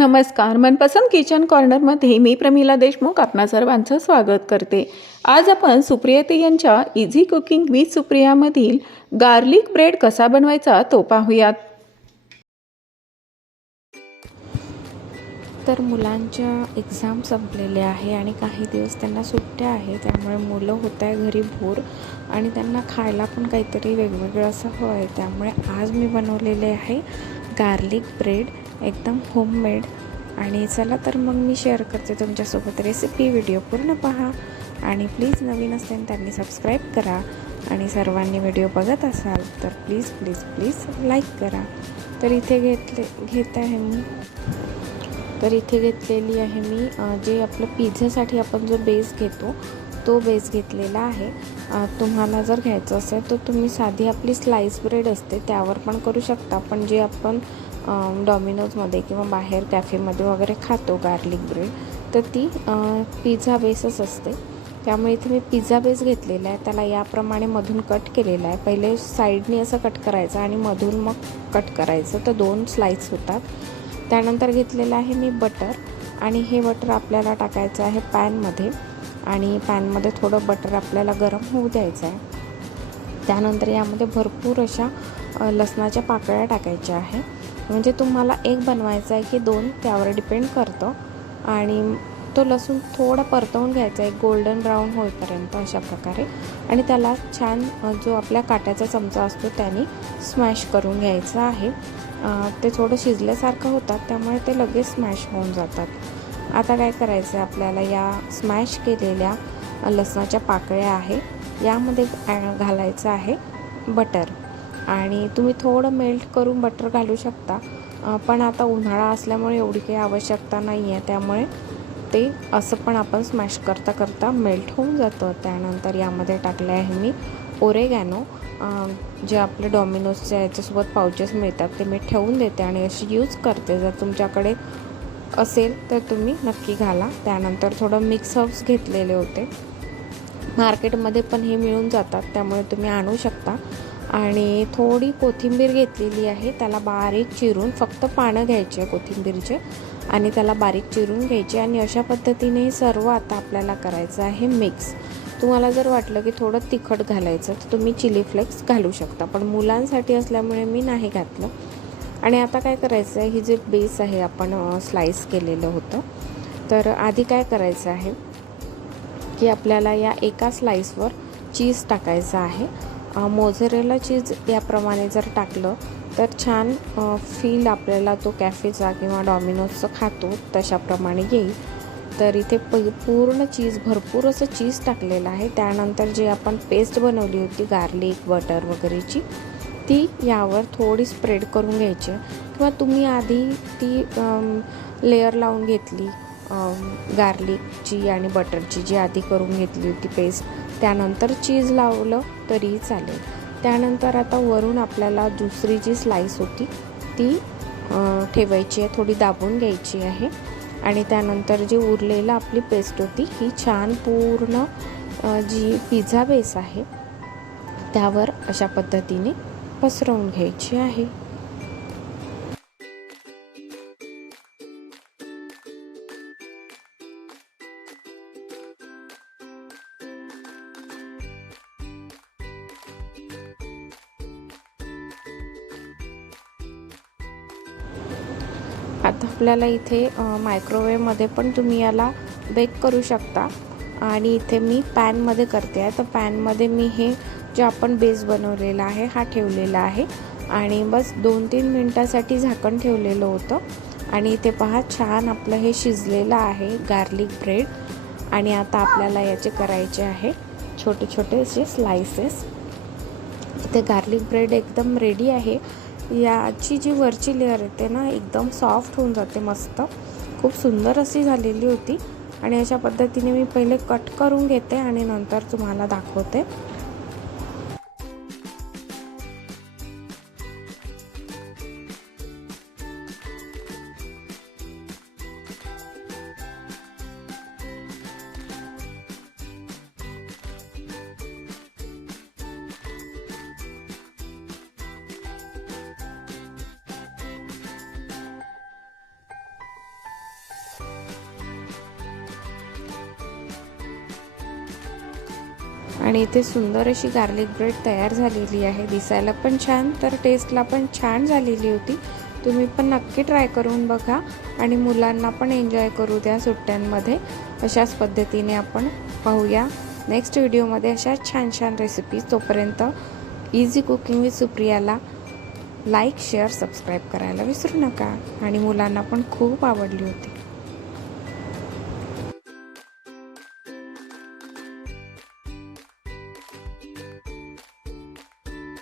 नमस्कार मनपसंत किचन कॉर्नरमध्ये मी प्रमिला देशमुख आपणा सर्वांचं स्वागत करते आज आपण सुप्रियते यांच्या इझी कुकिंग विथ सुप्रियामधील गार्लिक ब्रेड कसा बनवायचा तो पाहूयात तर मुलांच्या एक्झाम संपलेल्या आहे आणि काही दिवस त्यांना सुट्ट्या आहे त्यामुळे मुलं होत आहे घरी भोर आणि त्यांना खायला पण काहीतरी वेगवेगळं असं हवं आहे त्यामुळे आज मी बनवलेले आहे गार्लिक ब्रेड एकदम होममेड आणि चला तर मग मी शेअर करते तुमच्यासोबत रेसिपी व्हिडिओ पूर्ण पहा आणि प्लीज नवीन असेल त्यांनी सबस्क्राईब करा आणि सर्वांनी व्हिडिओ बघत असाल तर प्लीज प्लीज प्लीज लाईक करा तर इथे घेतले घेत आहे मी तर इथे घेतलेली आहे मी जे आपलं पिझ्झासाठी आपण जो बेस घेतो तो बेस घेतलेला आहे तुम्हाला जर घ्यायचं असेल तर तुम्ही साधी आपली स्लाईस ब्रेड असते त्यावर पण करू शकता पण जे आपण डॉमिनोजमध्ये किंवा बाहेर कॅफेमध्ये वगैरे खातो गार्लिक ब्रेड तर ती पिझ्झा बेसच असते त्यामुळे इथे मी पिझ्झा बेस घेतलेला आहे त्याला याप्रमाणे मधून कट केलेला आहे पहिले साईडने असं कट करायचं आणि मधून मग कट करायचं तर दोन स्लाईस होतात त्यानंतर घेतलेलं आहे मी बटर आणि हे बटर आपल्याला टाकायचं आहे पॅनमध्ये आणि पॅनमध्ये थोडं बटर आपल्याला गरम होऊ द्यायचं आहे त्यानंतर यामध्ये भरपूर अशा लसणाच्या पाकळ्या टाकायच्या आहे म्हणजे तुम्हाला एक बनवायचा आहे की दोन त्यावर डिपेंड करतं आणि तो लसूण थोडा परतवून घ्यायचा आहे गोल्डन ब्राऊन होईपर्यंत अशा प्रकारे आणि त्याला छान जो आपल्या काट्याचा चमचा असतो त्याने स्मॅश करून घ्यायचा आहे ते थोडं शिजल्यासारखं होतात त्यामुळे ते लगेच स्मॅश होऊन जातात आता काय करायचं आहे आपल्याला या स्मॅश केलेल्या लसणाच्या पाकळ्या आहे यामध्ये घालायचं आहे बटर आणि तुम्ही थोडं मेल्ट करून बटर घालू शकता पण आता उन्हाळा असल्यामुळे एवढी काही आवश्यकता नाही आहे त्यामुळे ते असं पण आपण स्मॅश करता करता मेल्ट होऊन जातं त्यानंतर यामध्ये टाकले आहे मी ओरेगॅनो जे आपले डॉमिनोजचे याच्यासोबत पाउचेस मिळतात ते मी ठेवून देते आणि अशी यूज करते जर तुमच्याकडे असेल तर तुम्ही नक्की घाला त्यानंतर थोडं मिक्स हब्स घेतलेले होते मार्केटमध्ये पण हे मिळून जातात त्यामुळे तुम्ही आणू शकता आणि थोडी कोथिंबीर घेतलेली आहे त्याला बारीक चिरून फक्त पानं घ्यायचे कोथिंबीरचे आणि त्याला बारीक चिरून घ्यायचे आणि अशा पद्धतीने सर्व आता आपल्याला करायचं आहे मिक्स तुम्हाला जर वाटलं की थोडं तिखट घालायचं तर तुम्ही चिली फ्लेक्स घालू शकता पण मुलांसाठी असल्यामुळे मी नाही घातलं आणि आता काय करायचं आहे ही जे बेस आहे आपण स्लाईस केलेलं होतं तर आधी काय करायचं आहे की आपल्याला या एका स्लाईसवर चीज टाकायचं आहे मोझेरेला चीज याप्रमाणे जर टाकलं तर छान फील आपल्याला तो कॅफेचा किंवा डॉमिनोजचं खातो तशाप्रमाणे येईल तर इथे प पूर्ण चीज भरपूर असं चीज टाकलेलं आहे त्यानंतर जी आपण पेस्ट बनवली होती गार्लिक बटर वगैरेची ती यावर थोडी स्प्रेड करून घ्यायची किंवा तुम्ही आधी ती लेअर लावून घेतली गार्लिकची आणि बटरची जी आधी करून घेतली होती पेस्ट त्यानंतर चीज लावलं तरी चालेल त्यानंतर आता वरून आपल्याला दुसरी जी स्लाईस होती ती ठेवायची आहे थोडी दाबून घ्यायची आहे आणि त्यानंतर जी उरलेलं आपली पेस्ट होती ही छान पूर्ण जी पिझ्झा बेस आहे त्यावर अशा पद्धतीने पसरवून घ्यायची आहे तर आपल्याला इथे मायक्रोवेवमध्ये पण तुम्ही याला बेक करू शकता आणि इथे मी पॅनमध्ये करते आहे तर पॅनमध्ये मी हे जे आपण बेस बनवलेला आहे हा ठेवलेला आहे आणि बस दोन तीन मिनटासाठी झाकण ठेवलेलं होतं आणि इथे पहा छान आपलं हे शिजलेलं आहे गार्लिक ब्रेड आणि आता आपल्याला याचे करायचे आहे छोटे छोटे असे स्लायसेस इथे गार्लिक ब्रेड एकदम रेडी आहे याची जी वरची लेअर येते ना एकदम सॉफ्ट होऊन जाते मस्त खूप सुंदर अशी झालेली होती आणि अशा पद्धतीने मी पहिले कट करून घेते आणि नंतर तुम्हाला दाखवते आणि इथे सुंदर अशी गार्लिक ब्रेड तयार झालेली आहे दिसायला पण छान तर टेस्टला पण छान झालेली होती तुम्ही पण नक्की ट्राय करून बघा आणि मुलांना पण एन्जॉय करू द्या सुट्ट्यांमध्ये अशाच पद्धतीने आपण पाहूया नेक्स्ट व्हिडिओमध्ये अशा छान छान रेसिपीज तोपर्यंत इझी कुकिंग विथ सुप्रियाला लाईक शेअर सबस्क्राईब करायला विसरू नका आणि मुलांना पण खूप आवडली होती